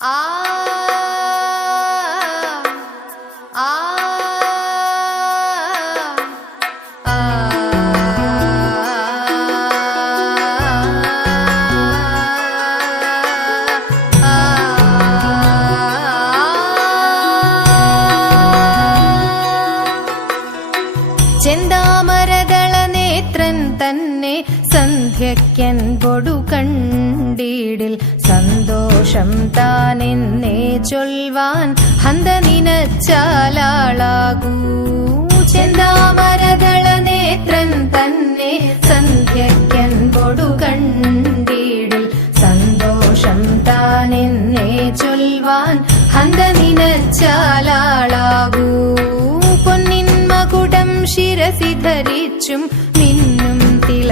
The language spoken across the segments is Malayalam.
啊。സന്ധ്യയ്ക്കൻ പൊടു കണ്ടിടിൽ സന്തോഷം താനെന്നേ ചൊൽവാൻ ഹന്ത നിനച്ചാലാളാകൂ ചെന്താമരദള നേത്രൻ തന്നെ സന്ധ്യക്കൻ പൊടു കണ്ടിടിൽ സന്തോഷം താനെന്നേ ചൊൽവാൻ ഹന്ത നിനച്ചാലാളാകൂ പൊന്നിൻ മകുടം ശിരസി ധരിച്ചും മിന്നും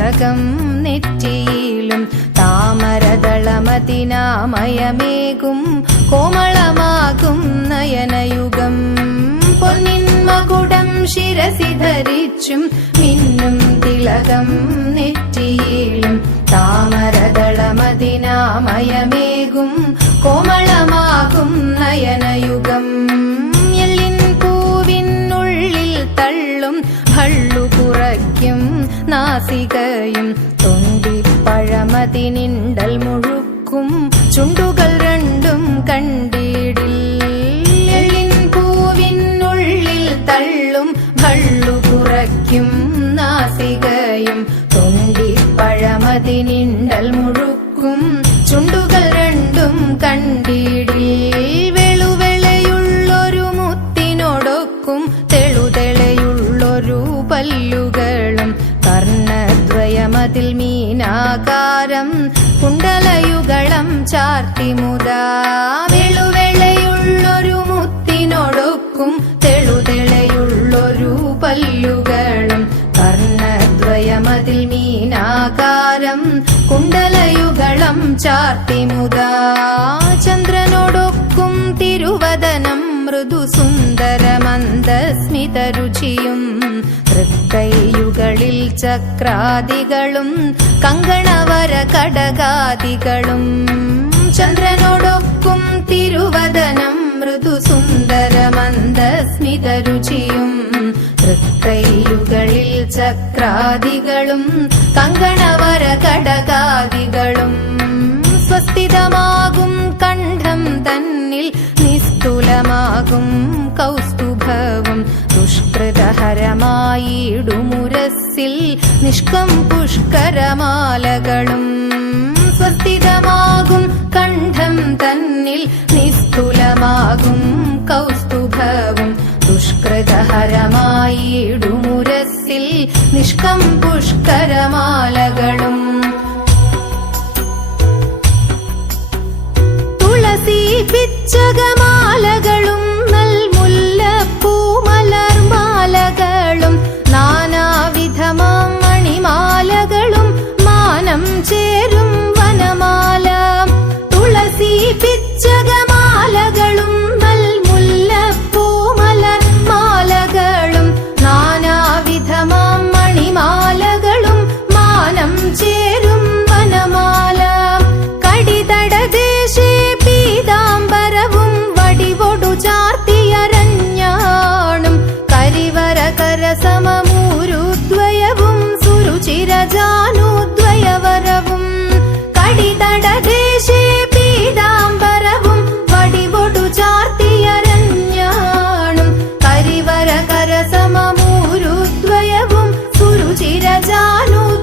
തിലകം നെറ്റിയിലും താമരതളമതിനാമയമേകും കോമളമാകും നയനയുഗം. പൊന്നിന്മകുടം ശിരസി ധരിച്ചും മിന്നും തിലകം നെറ്റിയിലും താമരതളമതിനാമയമേകും കോമളമാകും നയനയുഗം. എല്ലിൻ പൂവിനുള്ളിൽ തള്ളും ഭള്ളു കുറയ്ക്കും നാസികയും തൊണ്ടിപ്പഴമതിനിണ്ടൽ മുഴുക്കും ചുണ്ടുകൾ രണ്ടും കണ്ടിടിൽ എല്ലിൻ പൂവിനുള്ളിൽ തള്ളും ഭള്ളു കുറയ്ക്കും നാസികയും തൊണ്ടിപ്പഴമതിനിണ്ടൽ മുഴുക്കും മീനാകാരം കുണ്ടലയുഗളം ചാർത്തി മുതാ. വെളുവെളയുള്ളൊരു മുത്തിനോടൊക്കും തെളുതെളയുള്ളൊരു പല്ലുകളും. കർണദ്വയമതിൽ മീനാകാരം കുണ്ടലയുഗളം ചാർത്തി മുതാ. ചന്ദ്രനോടൊക്കും തിരുവദനം മൃദു സുന്ദരമന്ദസ്മിതരുചിയും തൃക്കൈയുകളിൽ ചക്രാദികളും കങ്കണവര കടകാദികളും ചന്ദ്രനോടൊക്കും തിരുവദനം മൃദു സുന്ദരമന്ദസ്മിതരുചിയും തൃക്കൈയുകളിൽ ചക്രാദികളും കങ്കണവര കടകാദികളും ദുഷ്കൃതഹരമായിടുമുരസിൽ നിഷ്കം പുഷ്കരമാലകളും സ്വസ്ഥിതമാകും കണ്ഠം തന്നിൽ നിസ്തുലമാകും കൗസ്തുഭവും. ദുഷ്കൃതഹരമായിടുമുരസിൽ നിഷ്കം പുഷ്കരമാലകളും. തുളസി പിച്ചകമാലകളും ప్రజాను